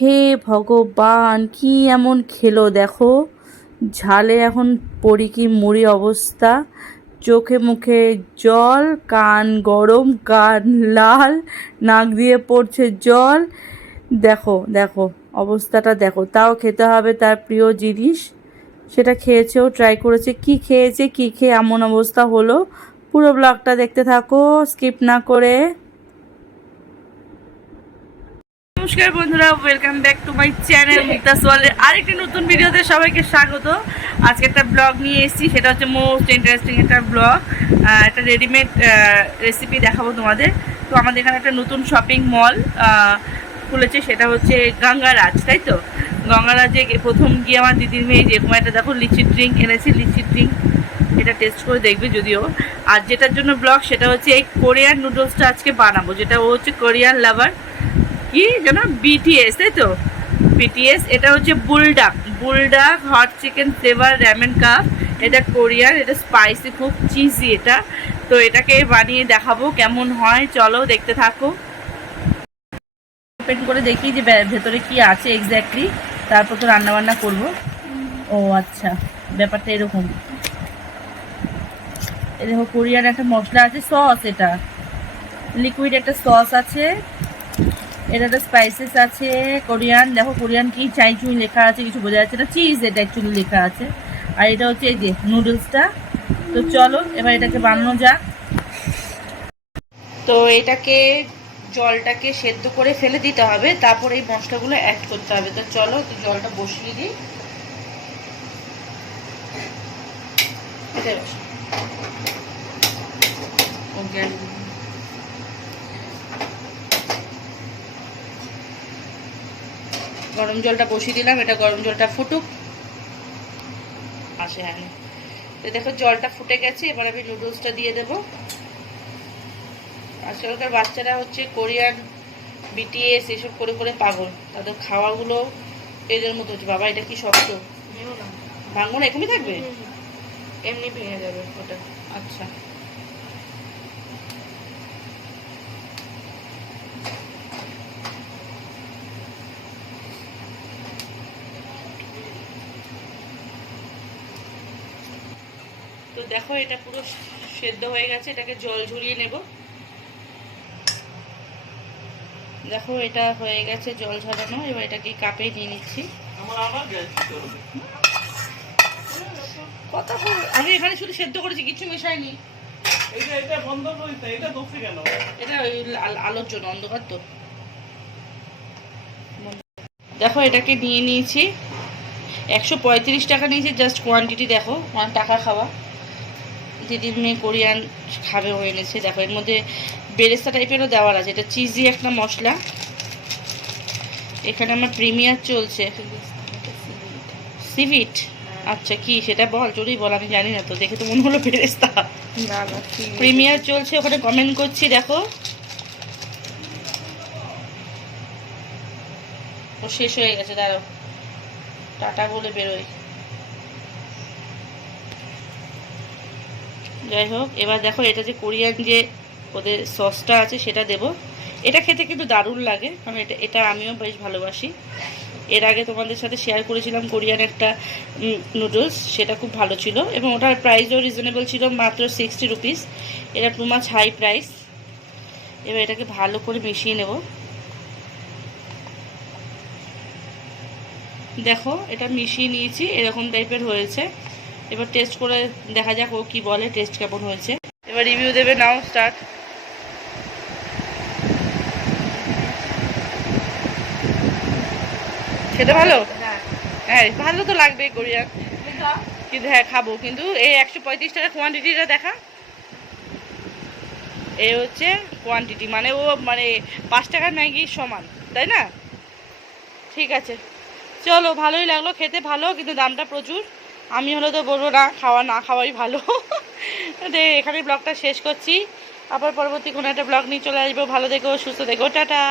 হে ভগবান, কি এমন খেলো দেখো? ঝালে এখন পড়ি কি মুড়ি অবস্থা? চোখে মুখে জল, কান গরম, কান লাল, নাক দিয়ে পড়ছে জল। দেখো দেখো, অবস্থাটা দেখো। তাও খেতে হবে তার প্রিয় জিনিস। সেটা খেয়েছেও ট্রাই করেছে। কি খেয়েছে, কি খেয়ে এমন অবস্থা হলো? পুরো ব্লগটা দেখতে থাকো স্কিপ না করে। নমস্কার বন্ধুরা welcome back to my channel Muktas ওয়ার্ল্ডের আরেকটি নতুন ভিডিওতে সবাইকে স্বাগত। আজকে একটা ব্লগ নিয়ে এসেছি, সেটা হচ্ছে মোস্ট ইন্টারেস্টিং একটা ব্লগ একটা রেডিমেড রেসিপি দেখাবো তোমাদের। তো আমাদের এখানে একটা নতুন শপিং মল খুলেছে, সেটা হচ্ছে গঙ্গারাজ, তাই তো? গঙ্গারাজে প্রথম গিয়ে আমার দিদির মেয়ে যেরকম একটা, দেখো লিচি ড্রিঙ্ক এনেছি লিচি ড্রিঙ্ক এটা টেস্ট করে দেখবে যদিও। আর যেটার জন্য ব্লগ সেটা হচ্ছে এই কোরিয়ান নুডলসটা আজকে বানাবো, যেটা ও হচ্ছে কোরিয়ান লাভার কি যেন বিটিএস তাই তো? বিটিএস এটা হচ্ছে buldak buldak hot chicken flavour ramen cup এটা কোরিয়ান, এটা স্পাইসি খুব চিজি এটা। তো এটাকে বানিয়ে দেখাবো কেমন হয়। চলো দেখতে থাকো। ওপেন করে দেখি যে ভেতরে কি আছে এক্স্যাক্টলি তারপর তো রান্না বান্না করব। ও আচ্ছা ব্যাপারটা এরকম। দেখো, কোরিয়ান একটা মশলা আছে সস এটা। লিকুইড একটা সস আছে। এটা একটা স্পাইসেস আছে, কোরিয়ান, দেখো কোরিয়ান কি চাই চুই লেখা আছে, কিছু বোঝা যাচ্ছে না চিজ এটা অ্যাকচুয়ালি লেখা আছে। আর এটা হচ্ছে এই যে নুডলসটা তো চলো, এবার এটাকে বানানো যাক। তো এটাকে জলটাকে সেদ্ধ করে ফেলে দিতে হবে, তারপর এই মশলাগুলো অ্যাড করতে হবে। তো চলো তো জলটা বসিয়ে দিই। এটাই গরম জলটা বসিয়ে দিলাম এটা গরম জলটা ফুটুক। আসে হ্যাঁ। তো দেখো জলটা ফুটে গেছে এবার আমি নুডলসটা দিয়ে দেবো। আজকালকার বাচ্চারা হচ্ছে কোরিয়ান বিটিএস এসব করে করে পাগল। তাদের খাওয়াগুলো এদের মতো হচ্ছে। বাবা এটা কি শক্ত? ভাঙবো না? এরকমই থাকবে? এমনি ভেঙে যাবে ওটা। আচ্ছা। তো দেখো এটা পুরো সেদ্ধ হয়ে গেছে এটাকে জল ঝরিয়ে নেব। দেখো এটা হয়ে গেছে জল ঝরানো এবার এটাকে কাপে নিয়ে নিচ্ছি। কথা আমি এখানে শুধু সেদ্ধ করেছি কিছু মেশাইনি। এটা ওই আলোর জন্য অন্ধকার তো। দেখো এটাকে নিয়ে নিয়েছি। একশো পঁয়ত্রিশ টাকা নিয়েছি জাস্ট কোয়ান্টিটি দেখো মানে টাকা খাওয়া। দিদির মেয়ে কোরিয়ান খাবে হয়ে এনেছে। দেখো এর মধ্যে বেরেস্তা টাইপেরও দেওয়ার আছে। এটা চিজি একটা মশলা। এখানে আমার প্রিমিয়ার চলছে। সিভিট আচ্ছা কি সেটা বল? চুরি বল আমি জানি না তো। দেখে তো মনে হলো বেরেস্তা। না না প্রিমিয়ার চলছে ওখানে কমেন্ট করছি দেখো। ও শেষ হয়ে গেছে দাঁড়াও। টাটা বলে বেরোয়। যাই হোক, এবার দেখো এটা যে কোরিয়ান যে ওদের সসটা আছে, সেটা দেব। এটা খেতে কিন্তু দারুণ লাগে, কারণ এটা এটা আমিও বেশ ভালোবাসি। এর আগে তোমাদের সাথে শেয়ার করেছিলাম কোরিয়ান একটা নুডলস সেটা খুব ভালো ছিল। এবং ওটার প্রাইসও রিজনেবল ছিল মাত্র সিক্সটি রুপিস এটা টু মাছ হাই প্রাইস এবার এটাকে ভালো করে মিশিয়ে নেব। দেখো, এটা মিশিয়ে নিয়েছি, এরকম টাইপের হয়েছে। এবার টেস্ট করে দেখা যাক ও কি বলে টেস্ট কেমন হয়েছে। এবার রিভিউ দেবে নাও স্টার্ট খেতে ভালো? হ্যাঁ। হ্যাঁ ভালো তো লাগবে কোরিয়ান। কিন্তু কিন্তু হ্যাঁ খাব। কিন্তু এই একশো পঁয়ত্রিশ টাকা কোয়ান্টিটিটা দেখা। এই হচ্ছে কোয়ান্টিটি মানে ও মানে পাঁচ টাকার ম্যাগির সমান তাই না? ঠিক আছে। চলো ভালোই লাগল খেতে ভালো কিন্তু দামটা প্রচুর। আমি হলে তো বলব, না, খাওয়া, না খাওয়াই ভালো। এখানে ব্লগটা শেষ করছি। আবার পরবর্তী কোনো একটা ব্লগ নিয়ে চলে আসব। ভালো দেখো সুস্থ দেখো টাটা।